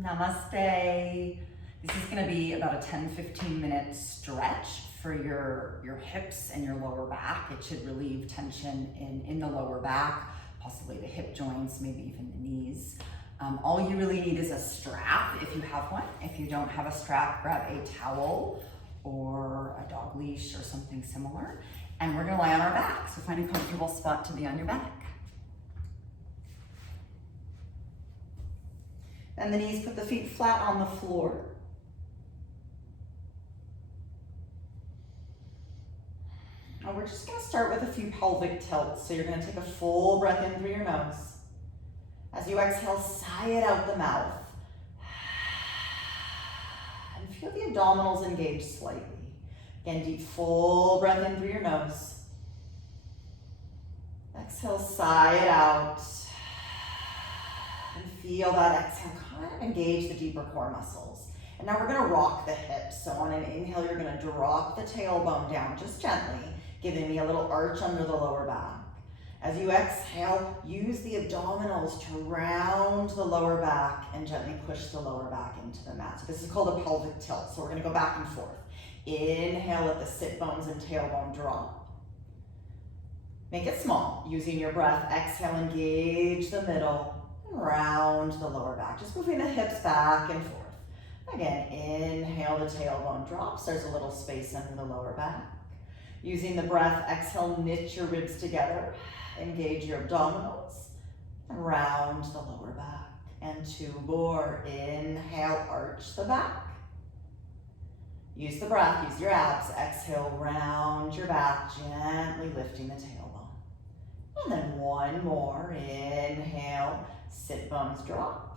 Namaste. This is going to be about a 10-15 minute stretch for your hips and your lower back. It should relieve tension in the lower back, possibly the hip joints, maybe even the knees. All you really need is a strap if you have one. If you don't have a strap, grab a towel or a dog leash or something similar. And we're going to lie on our back. So find a comfortable spot to be on your back. And the knees, put the feet flat on the floor. And we're just going to start with a few pelvic tilts. So you're going to take a full breath in through your nose. As you exhale, sigh it out the mouth. And feel the abdominals engage slightly. Again, deep full breath in through your nose. Exhale, sigh it out. And feel that exhale kind of engage the deeper core muscles. And now we're going to rock the hips. So on an inhale, you're going to drop the tailbone down just gently, giving me a little arch under the lower back. As you exhale, use the abdominals to round the lower back and gently push the lower back into the mat. So this is called a pelvic tilt. So we're going to go back and forth. Inhale, let the sit bones and tailbone drop. Make it small. Using your breath, exhale, engage the middle. Round the lower back, just moving the hips back and forth. Again, inhale, the tailbone drops. There's a little space under the lower back. Using the breath, exhale, knit your ribs together. Engage your abdominals and round the lower back. And two more. Inhale, arch the back. Use the breath, use your abs. Exhale, round your back, gently lifting the tailbone. And then one more. Inhale. Sit bones drop.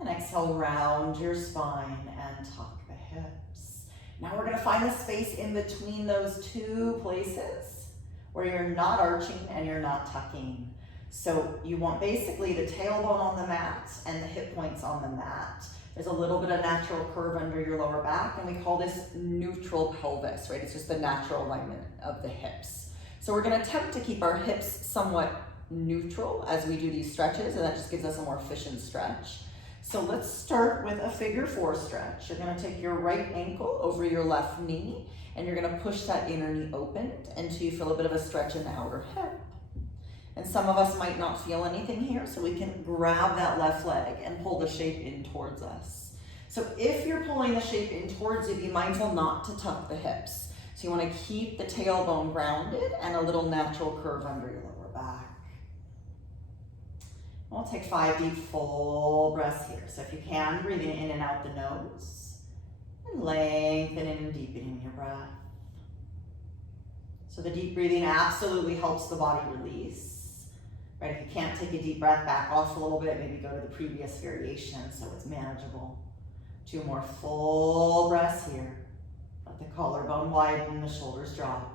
And exhale, round your spine and tuck the hips. Now we're going to find the space in between those two places where you're not arching and you're not tucking. So you want basically the tailbone on the mat and the hip points on the mat. There's a little bit of natural curve under your lower back, and we call this neutral pelvis, right? It's just the natural alignment of the hips. So we're going to attempt to keep our hips somewhat neutral as we do these stretches, and that just gives us a more efficient stretch. So let's start with a figure four stretch. You're going to take your right ankle over your left knee, and you're going to push that inner knee open until you feel a bit of a stretch in the outer hip. And some of us might not feel anything here, so we can grab that left leg and pull the shape in towards us. So if you're pulling the shape in towards you, be mindful not to tuck the hips. So you want to keep the tailbone grounded and a little natural curve under your lower back. We'll take 5 deep full breaths here. So if you can, breathing in and out the nose, and lengthening and deepening your breath. So the deep breathing absolutely helps the body release. Right? If you can't take a deep breath, back off a little bit, maybe go to the previous variation so it's manageable. 2 more full breaths here. Let the collarbone widen, the shoulders drop.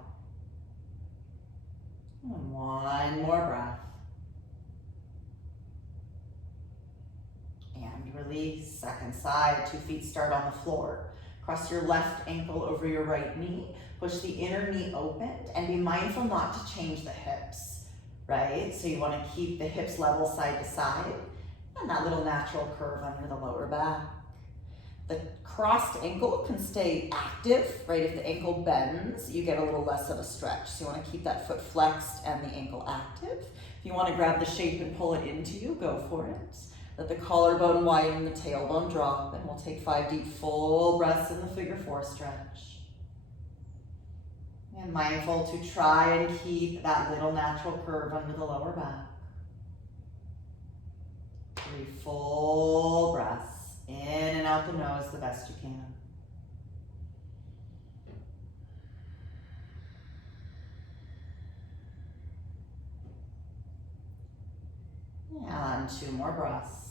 And 1 more breath. And release. Second side, 2 feet start on the floor. Cross your left ankle over your right knee. Push the inner knee open and be mindful not to change the hips, right? So you want to keep the hips level side to side and that little natural curve under the lower back. The crossed ankle can stay active, right? If the ankle bends, you get a little less of a stretch. So you want to keep that foot flexed and the ankle active. If you want to grab the shape and pull it into you, go for it. Let the collarbone widen, the tailbone drop, and we'll take 5 deep full breaths in the figure four stretch. And mindful to try and keep that little natural curve under the lower back. 3 full breaths in and out the nose the best you can. And 2 more breaths.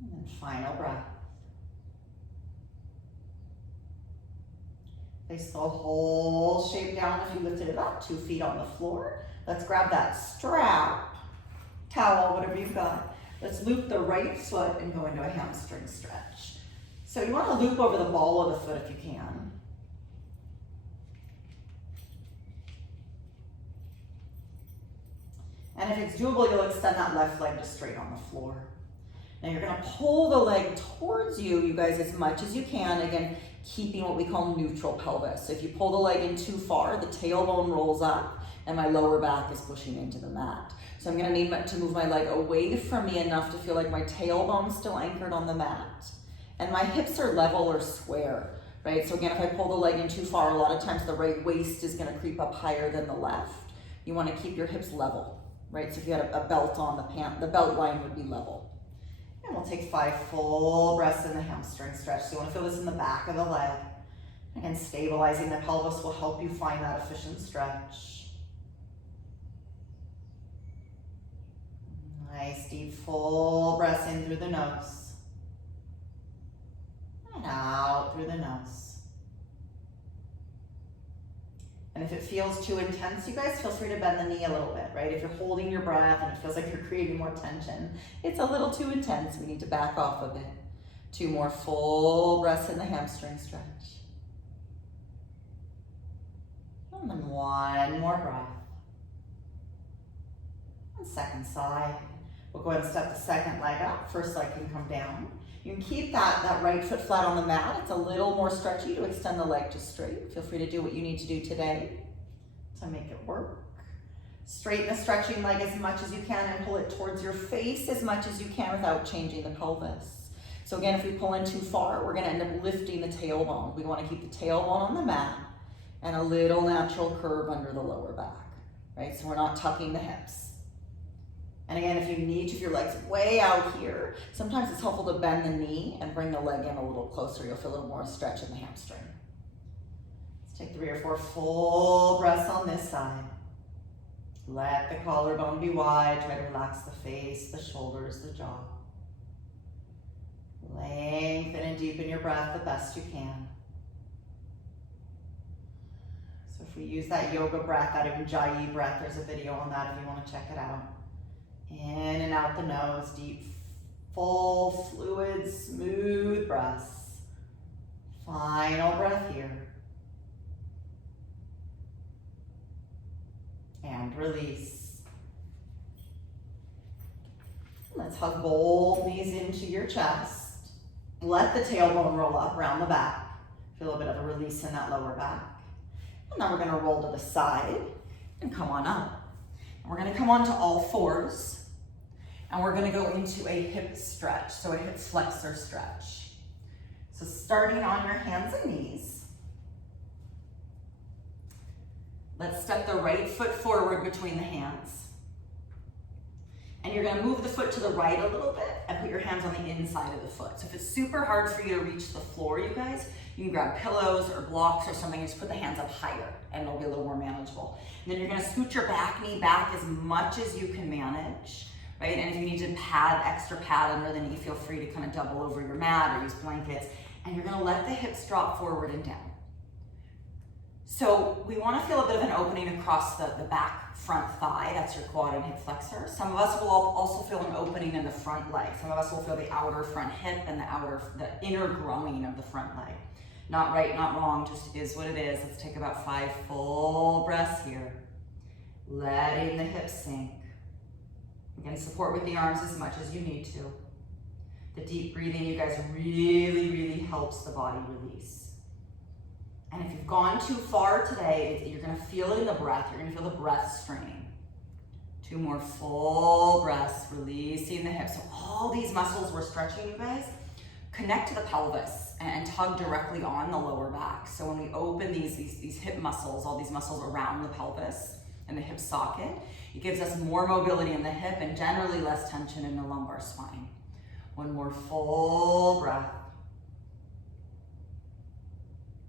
And then final breath. Place the whole shape down if you lifted it up, 2 feet on the floor. Let's grab that strap, towel, whatever you've got. Let's loop the right foot and go into a hamstring stretch. So you want to loop over the ball of the foot if you can. And if it's doable, you'll extend that left leg to straight on the floor. Now you're gonna pull the leg towards you, you guys, as much as you can. Again, keeping what we call neutral pelvis. So if you pull the leg in too far, the tailbone rolls up and my lower back is pushing into the mat. So I'm gonna need to move my leg away from me enough to feel like my tailbone's still anchored on the mat. And my hips are level or square, right? So again, if I pull the leg in too far, a lot of times the right waist is gonna creep up higher than the left. You wanna keep your hips level, right? So if you had a belt on, the belt line would be level. And we'll take 5 full breaths in the hamstring stretch. So you want to feel this in the back of the leg. Again, stabilizing the pelvis will help you find that efficient stretch. Nice, deep, full breaths in through the nose. And out through the nose. And if it feels too intense, you guys, feel free to bend the knee a little bit, right? If you're holding your breath and it feels like you're creating more tension, it's a little too intense. We need to back off a bit. 2 more full breaths in the hamstring stretch. And then 1 more breath. And second side. We'll go ahead and step the second leg up. First leg can come down. You can keep that right foot flat on the mat. It's a little more stretchy to extend the leg to straight. Feel free to do what you need to do today to make it work. Straighten the stretching leg as much as you can and pull it towards your face as much as you can without changing the pelvis. So again, if we pull in too far, we're gonna end up lifting the tailbone. We wanna keep the tailbone on the mat and a little natural curve under the lower back, right? So we're not tucking the hips. And again, if you need to, if your leg's way out here, sometimes it's helpful to bend the knee and bring the leg in a little closer. You'll feel a little more stretch in the hamstring. Let's take 3 or 4 full breaths on this side. Let the collarbone be wide. Try to relax the face, the shoulders, the jaw. Lengthen and deepen your breath the best you can. So if we use that yoga breath, that J.O.Y breath, there's a video on that if you want to check it out. In and out the nose, deep, full, fluid, smooth breaths. Final breath here. And release. Let's hug both knees into your chest. Let the tailbone roll up around the back. Feel a bit of a release in that lower back. And then we're gonna roll to the side and come on up. And we're gonna come onto all fours. And we're gonna go into a hip stretch, so a hip flexor stretch. So starting on your hands and knees, let's step the right foot forward between the hands. And you're gonna move the foot to the right a little bit and put your hands on the inside of the foot. So if it's super hard for you to reach the floor, you guys, you can grab pillows or blocks or something and just put the hands up higher and it'll be a little more manageable. And then you're gonna scoot your back knee back as much as you can manage. Right? And if you need to extra pad under the knee, feel free to kind of double over your mat or use blankets. And you're gonna let the hips drop forward and down. So we wanna feel a bit of an opening across the back front thigh, that's your quad and hip flexor. Some of us will also feel an opening in the front leg. Some of us will feel the outer front hip and the inner growing of the front leg. Not right, not wrong, just is what it is. Let's take about 5 full breaths here. Letting the hips sink. Again, support with the arms as much as you need to. The deep breathing, you guys, really, really helps the body release. And if you've gone too far today, you're gonna feel in the breath, you're gonna feel the breath straining. 2 more full breaths, releasing the hips. So all these muscles we're stretching, you guys, connect to the pelvis and tug directly on the lower back. So when we open these hip muscles, all these muscles around the pelvis and the hip socket, it gives us more mobility in the hip and generally less tension in the lumbar spine. 1 more full breath.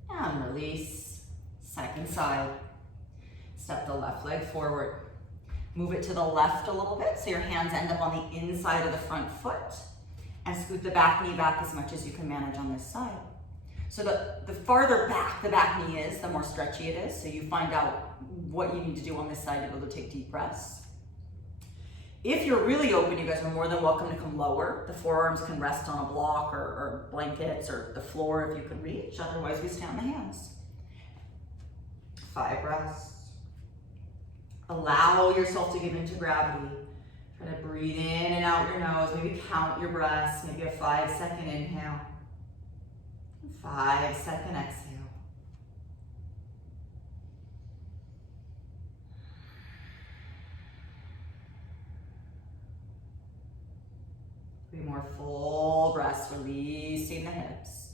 And release. Second side. Step the left leg forward. Move it to the left a little bit so your hands end up on the inside of the front foot. And scoot the back knee back as much as you can manage on this side. So the farther back the back knee is, the more stretchy it is. So you find out what you need to do on this side to be able to take deep breaths. If you're really open, you guys are more than welcome to come lower. The forearms can rest on a block or blankets or the floor if you can reach. Otherwise, we stay on the hands. 5 breaths. Allow yourself to give into gravity. Try to breathe in and out your nose. Maybe count your breaths. Maybe a 5-second inhale. 5-second exhale. Three more full breaths, releasing the hips.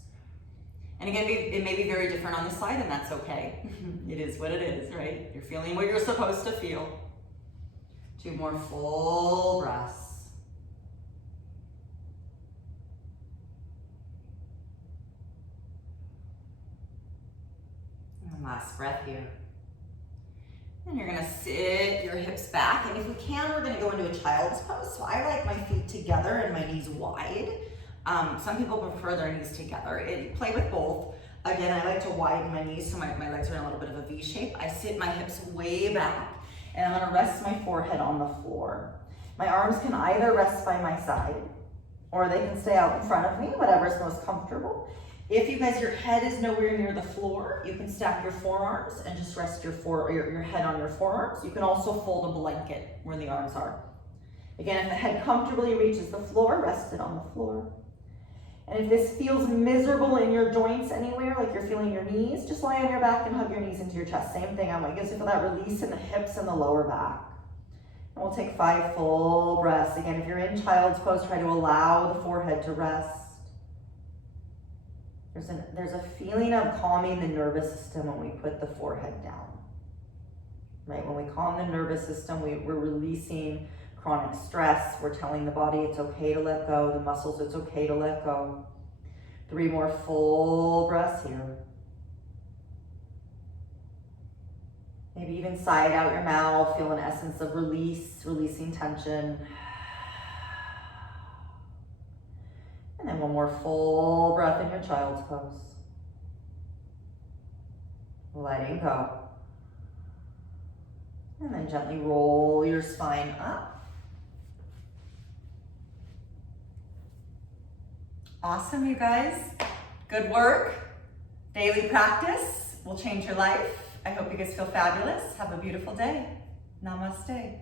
And again, it may be very different on this side, and that's okay. It is what it is, right? You're feeling what you're supposed to feel. 2 more full breaths. And last breath here. And you're gonna sit your hips back, and if we can, we're gonna go into a child's pose. So I like my feet together and my knees wide. Some people prefer their knees together. Play with both. Again, I like to widen my knees so my legs are in a little bit of a V shape. I sit my hips way back, and I'm gonna rest my forehead on the floor. My arms can either rest by my side, or they can stay out in front of me, whatever's most comfortable. If you guys, your head is nowhere near the floor, you can stack your forearms and just rest your head on your forearms. You can also fold a blanket where the arms are. Again, if the head comfortably reaches the floor, rest it on the floor. And if this feels miserable in your joints anywhere, like you're feeling your knees, just lie on your back and hug your knees into your chest. Same thing, I want you guys to feel that release in the hips and the lower back. And we'll take 5 full breaths. Again, if you're in child's pose, try to allow the forehead to rest. There's a feeling of calming the nervous system when we put the forehead down, right? When we calm the nervous system, we're releasing chronic stress. We're telling the body it's okay to let go, the muscles it's okay to let go. 3 more full breaths here. Maybe even sigh out your mouth, feel an essence of release, releasing tension. And then 1 more full breath in your child's pose. Letting go. And then gently roll your spine up. Awesome, you guys. Good work. Daily practice will change your life. I hope you guys feel fabulous. Have a beautiful day. Namaste.